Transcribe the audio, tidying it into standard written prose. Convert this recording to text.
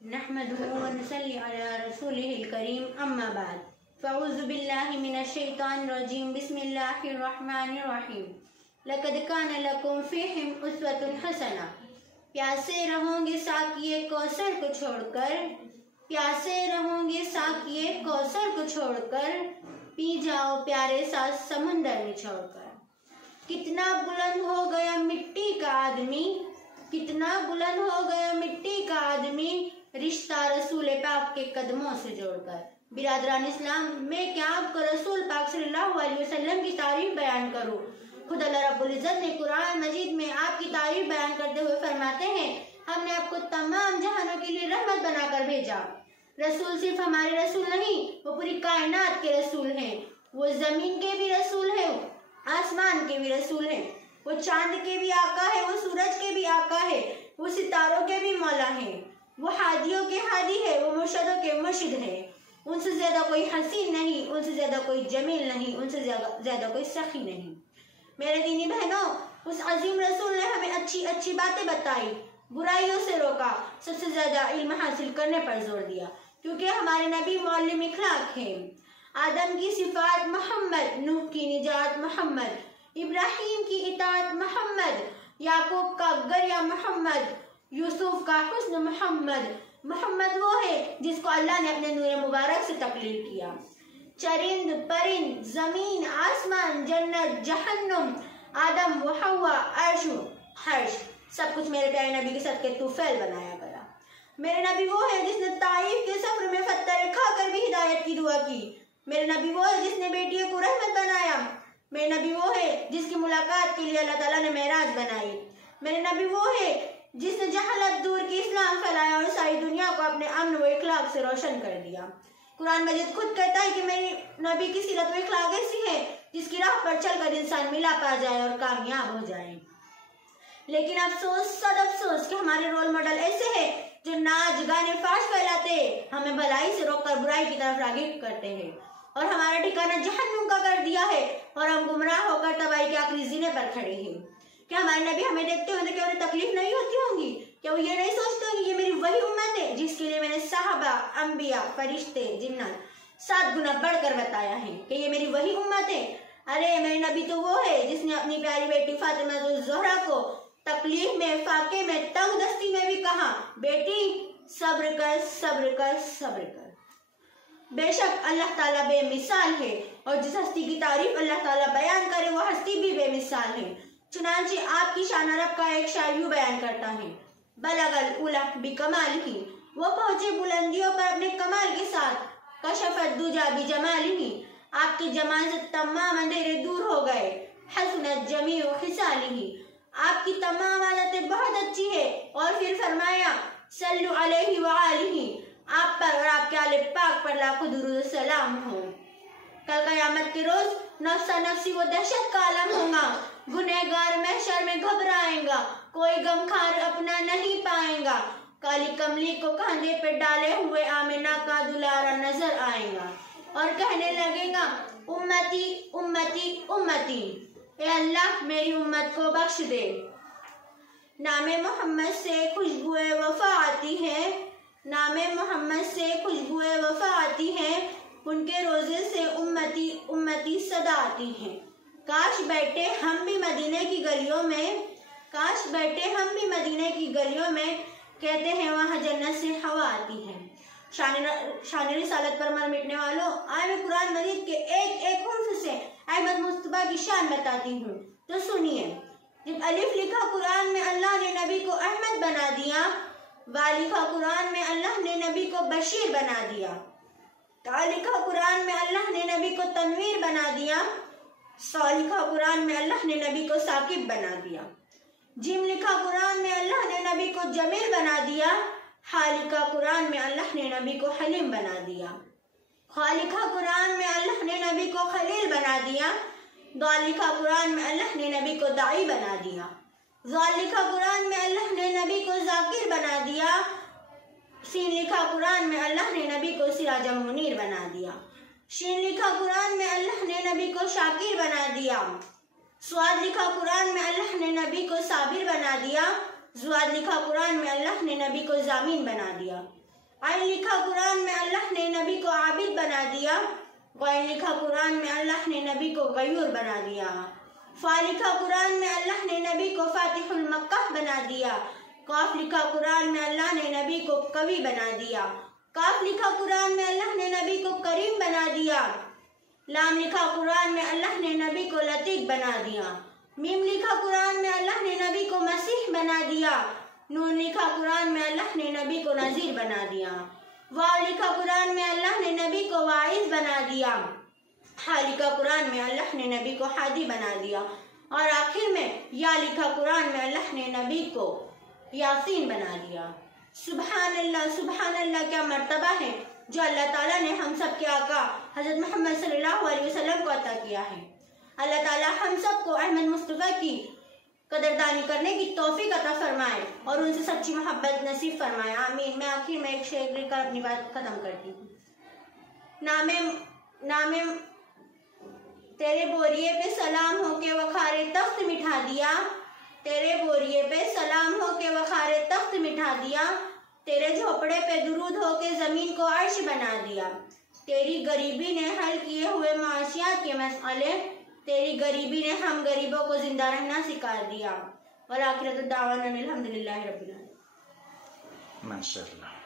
नहमदुहु व नसल्ली अला रसूलिहिल करीम अम्मा बाद फ़अऊज़ु बिल्लाहि मिनश शैतानिर रजीम बिस्मिल्लाहिर रहमानिर रहीम लक़द कान लकुम फ़ीहिम उस्वतुन हसना। प्यासे रहोगे साक़िए कौसर को छोड़कर, प्यासे रहोगे साक़िए कौसर को छोड़कर, पी जाओ प्यारे सा समुंदर निचोड़कर। कितना बुलंद हो गया मिट्टी का आदमी, कितना बुलंद हो गया मिट्टी का आदमी, रिश्ता रसूल पाक के कदमों से जोड़कर। बिरादरान इस्लाम, मैं क्या आपको रसूल पाक सल्लल्लाहु अलैहि वसल्लम की तारीफ बयान करूँ। खुद अल्लाह रब्बुल इज़्ज़त ने कुरान मजीद में आपकी तारीफ बयान करते हुए फरमाते हैं, हमने आपको तमाम जहानों के लिए रहमत बनाकर भेजा। रसूल सिर्फ हमारे रसूल नहीं, वो पूरी कायनात के रसूल हैं। वो जमीन के भी रसूल हैं, आसमान के भी रसूल हैं। वो चांद के भी आका है, वो सूरज के भी आका है, वो सितारों के भी मौला है, वो हादियों के हादी है, वो मुर्शदों के मुर्शिद है। उनसे ज्यादा कोई हसीन नहीं, उनसे ज्यादा कोई जमील नहीं, उनसे ज्यादा कोई सखी नहीं। मेरे दीनी बहनों, उस अजीम रसूल ने हमें अच्छी अच्छी बातें बताई, बुराइयों से रोका, सबसे ज्यादा इल्म हासिल करने पर जोर दिया, क्योंकि हमारे नबी मौलिम इखलाक हैं। आदम की सिफात मोहम्मद, नूह की निजात मोहम्मद, इब्राहिम की इताअत मोहम्मद, याकूब का गरिया मोहम्मद, यूसुफ का हुस्न मोहम्मद। मोहम्मद वो है जिसको अल्लाह ने अपने नूर मुबारक से तकलील किया। चरिंद परिंद, जमीन आसमान, जन्नत जहन्नुम, आदम व हव्वा, अर्श हर्ष, सब कुछ मेरे प्यारे नबी के सदके तुफैल बनाया गया। मेरे नबी वो है जिसने ताइफ के सफर में पत्थर खाकर भी हिदायत की दुआ की। मेरे नबी वो है जिसने बेटियों को रहमत बनाया। मेरे नबी वो है जिसकी मुलाकात के लिए अल्लाह ताला ने मेराज बनाई। मेरे नबी वो है जिसने जहालत दूर की इस्लाम फैलाया और सारी दुनिया को अपने अमन व इखलाक से रोशन कर दिया। कुरान मजीद खुद कहता है कि मेरी नबी की सीरत व इखलाक ऐसी है जिसकी राह पर चलकर इंसान मिला पा जाए और कामयाब हो जाए। लेकिन अफसोस, सद अफसोस कि हमारे रोल मॉडल ऐसे हैं जो नाच गाने फाश फैलाते, हमें भलाई से रोककर बुराई की तरफ राग़िब करते हैं और हमारा ठिकाना जहन्नुम का कर दिया है और हम गुमराह होकर तबाही के आखिरी ज़ीने पर खड़े हैं। क्या हमारे नबी हमें देखते होंगे, क्या उन्हें तकलीफ नहीं होती होंगी? क्या वो ये नहीं सोचते होंगे ये मेरी वही उम्मत है जिसके लिए मैंने साहबा, अंबिया, फरिश्ते, जिन्नात 7 गुना बढ़कर बताया है कि ये मेरी वही उम्मत है? अरे मेरे नबी तो वो है जिसने अपनी प्यारी बेटी फातिमा ज़हरा को तकलीफ में, फाके में, तंग दस्ती में भी कहा, बेटी सब्र कर, सब्र कर, सब्र कर। बेशक अल्लाह ताला बेमिसाल है और जिस हस्ती की तारीफ अल्लाह ताला बयान करे वो हस्ती भी बेमिसाल है। चुनांचे आपकी शान अरब का एक शायर यूं बयान करता है, बलगल उला बिकमालिही, वो पहुंचे बुलंदियों पर अपने कमाल के साथ, कशफत दुजा बिजमालिही, आपके जमाल से तमाम अंधेरे दूर हो गए, हसनत जमीउ खिसालिही, आपकी तमाम आदतें बहुत अच्छी है। और फिर फरमाया सल्लु अलैहि व आलिही, आप पर और आपके आले पाक पर लाखों दुरूद सलाम हो। कल क़यामत के रोज नफ्सा नफ्सी वो दहशत का आलम होगा, गुनहगार महशर में घबराएगा, कोई गमखार अपना नहीं पाएगा, काली कमली को कंधे पे डाले हुए आमिना का दुलारा नजर आएगा और कहने लगेगा उम्मती उम्मती उम्मती, ए अल्लाह मेरी उम्मत को बख्श दे। नामे मोहम्मद से खुशबुए वफा आती है, नामे मोहम्मद से खुशबुए वफा आती है, उनके रोजे से उम्मती उम्मती सदा आती है। काश बैठे हम भी मदीने की गलियों में, काश बैठे हम भी मदीने की गलियों में, कहते हैं वहाँ जन्नत से हवा आती है। शान रिसालत पर मर मिटने वालों, आज मैं कुरान मजीद के एक एक हुर्फ से अहमद मुस्तफा की शान बताती हूँ, तो सुनिए। जब अलिफ लिखा कुरान में अल्लाह ने नबी को अहमद बना दिया, वा लिखा कुरान में अल्लाह ने नबी को बशीर बना दिया, ता लिखा कुरान में अल्लाह ने नबी को तनवीर बना दिया, सा लिखा कुरान में अल्लाह ने नबी को साकिब बना दिया, जिम लिखा कुरान में अल्लाह ने नबी को जमील बना दिया, हा लिखा कुरान में अल्लाह ने नबी को हलीम बना दिया, खा लिखा कुरान में अल्लाह ने नबी को खलील बना दिया, दाल लिखा कुरान में अल्लाह ने नबी को दाई बना दिया, ज़ाल लिखा कुरान में अल्लाह ने नबी को जाकिर बना दिया, सीन लिखा कुरान में अल्लाह ने नबी को सिराज मुनीर बना दिया, शीन लिखा कुरान में अल्लाह ने नबी को शाकिर बना दिया, स्वाद लिखा कुरान में अल्लाह ने नबी को साबिर बना दिया, जुआद लिखा कुरान में अल्लाह ने नबी को जामीन बना दिया, आइन लिखा कुरान में अल्लाह ने नबी को आबिद बना दिया। गैन लिखा कुरान में अल्लाह ने नबी को गयूर बना दिया। फा लिखा कुरान में अल्लाह ने नबी को फातिहुल मक्का बना दिया। काफ लिखा कुरान में अल्लाह ने नबी को कवि बना दिया। काफ लिखा कुरान में अल्लाह ने नबी को करीम बना दिया। लाम लिखा कुरान में अल्लाह ने नबी को लतीफ बना दिया। मीम लिखा कुरान में अल्लाह ने नबी को मसीह बना दिया। नून लिखा कुरान में अल्लाह ने नबी को नज़ीर बना दिया। वाव लिखा कुरान में अल्लाह ने नबी को वाइज बना दिया। हा लिखा कुरान में अल्लाह ने नबी को हादी बना दिया। और आखिर में या लिखा कुरान में अल्लाह ने नबी को यासीन बना दिया। सुभान अल्लाह, क्या मर्तबा है जो अल्लाह ताला ने हम सब के आका हज़रत मोहम्मद सल्लल्लाहु अलैहि वसल्लम को अता किया है। अल्लाह ताला हम सब को अहमद मुस्तफ़ा की कदरदानी करने की तौफीक अता फरमाए और उनसे सच्ची मोहब्बत नसीब फरमाए, आमीन। मैं आखिर में एक शेर लिखकर अपनी बात खत्म करती हूँ। नामे तेरे बोरिए पे सलाम हो के वखारे तख्त मिठा दिया। तेरे बोरिए पे सलाम हो के वखारे तख्त मिठा दिया। तेरे झोपड़े पे दुरूद हो के ज़मीन को अर्श बना दिया। तेरी गरीबी ने हल किए हुए माशियात के मसले, तेरी गरीबी ने हम गरीबों को जिंदा रहना सिखा दिया। और आखिरत दावाना अल्हम्दुलिल्लाहि रब्बिल आलमीन। माशाअल्लाह।